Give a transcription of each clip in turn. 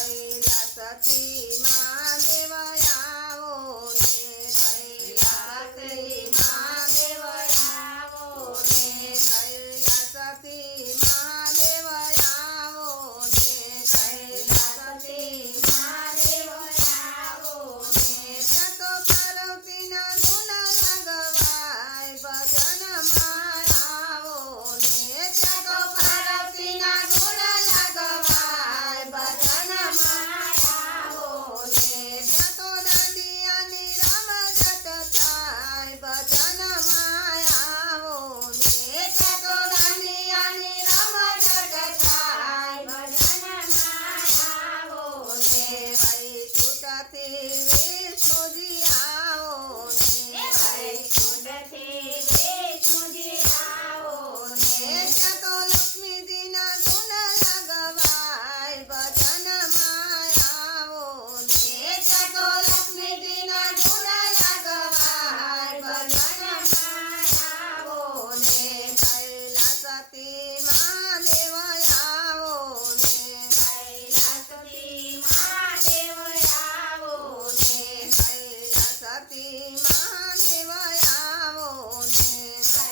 કૈલાસથી મહાદેવ આવો ને કૈલાસથી મહાદેવ આવો ને કૈલાસથી મહાદેવ આવો ને કૈલાસથી મહાદેવ આવો ને ત્યાં તો પાર્વતીના ગુણ લગવાય ભજનમાં આવો ને ત્યાં તો પાર્વતીના ગુણ લગવાય ભજનમાં આવો ને ત્યાં તો દાંડિયાની રમઝટ થાય ભજનમાં આવો ને ત્યાં તો દાંડિયાની રમઝટ થાય ભજનમાં આવો ને વૈકુંઠથી વિષ્ણુજી આવો ને વૈકુંઠથી વિષ્ણુજી આવો ને ત્યાં તો લક્ષ્મીજીના ગુણ લગવાય ભજનમાં આવો ને ત્યાં તો લક્ષ્મીજીના ગુણ લગવાય ભજનમાં આવો ને કૈલાસથી મહાદેવ આવો ને કૈલાસથી મહાદેવ આવો ને કૈલાસથી મહાદેવ આવો ને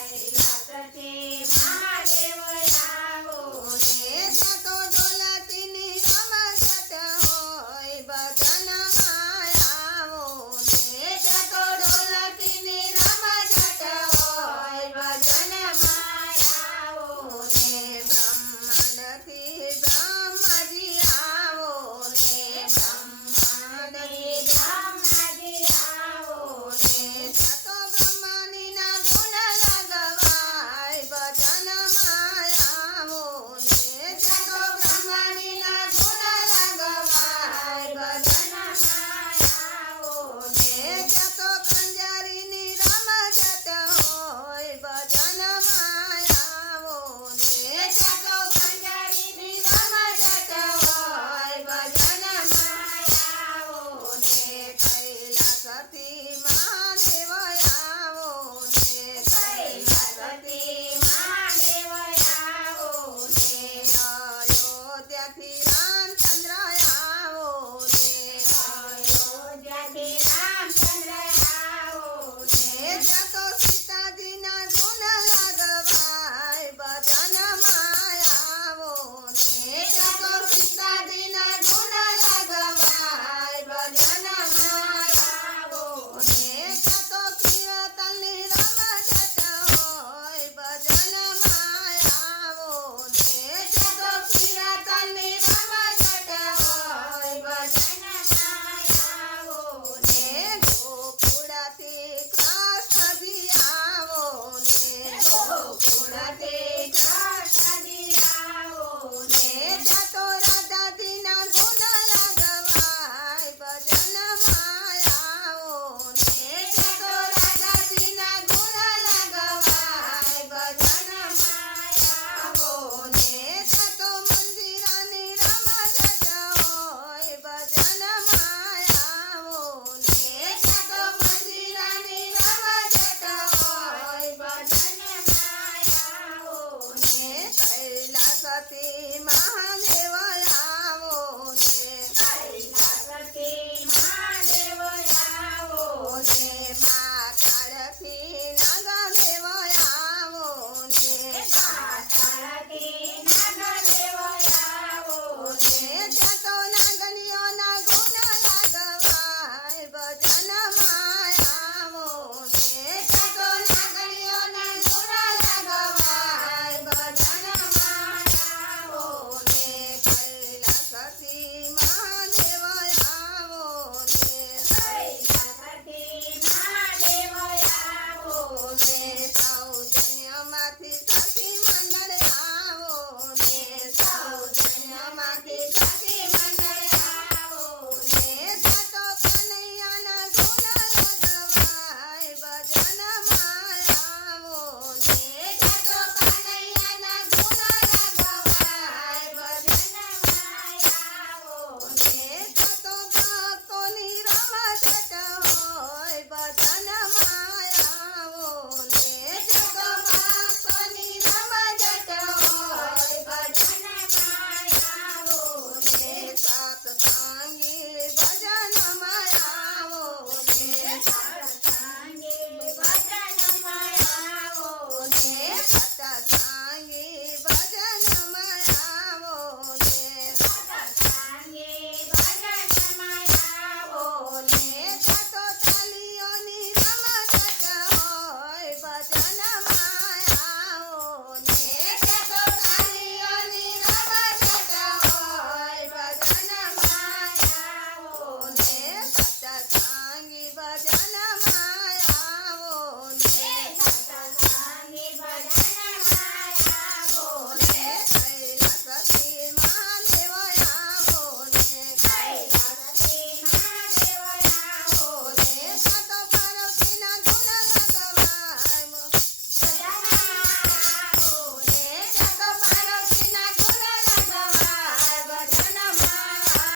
કૈલાસથી મહાદેવ આવો ને ત્યાં તો ઢોલકીની રમઝટ હોય ભજનમાં આવો ને ત્યાં તો ઢોલકીની રમઝટ હોય ભજનમાં આવો ને બ્રહ્માંડથી બ્રહ્માજી આવો ને બ્રહ્માંડથી બ્રહ્માજી આવો ને ત્યાં તો બ્રહ્માજીના ગુણ લગવાય ભજનમાં આવો ને ત્યાં તો બ્રહ્માજીના ગુણ લગવાય ભજનમાં આવો ને ત્યાં તો કંજારીની રમઝટ હોય ભજનમાં આવો ને ત્યાં તો કંજારીની રમઝટ હોય ભજનમાં આવો ને કૈલાસથી મહાદેવ આવો ને કૈલાસથી મહાદેવ આવો ને અયોધ્યાથી રામચંદ્ર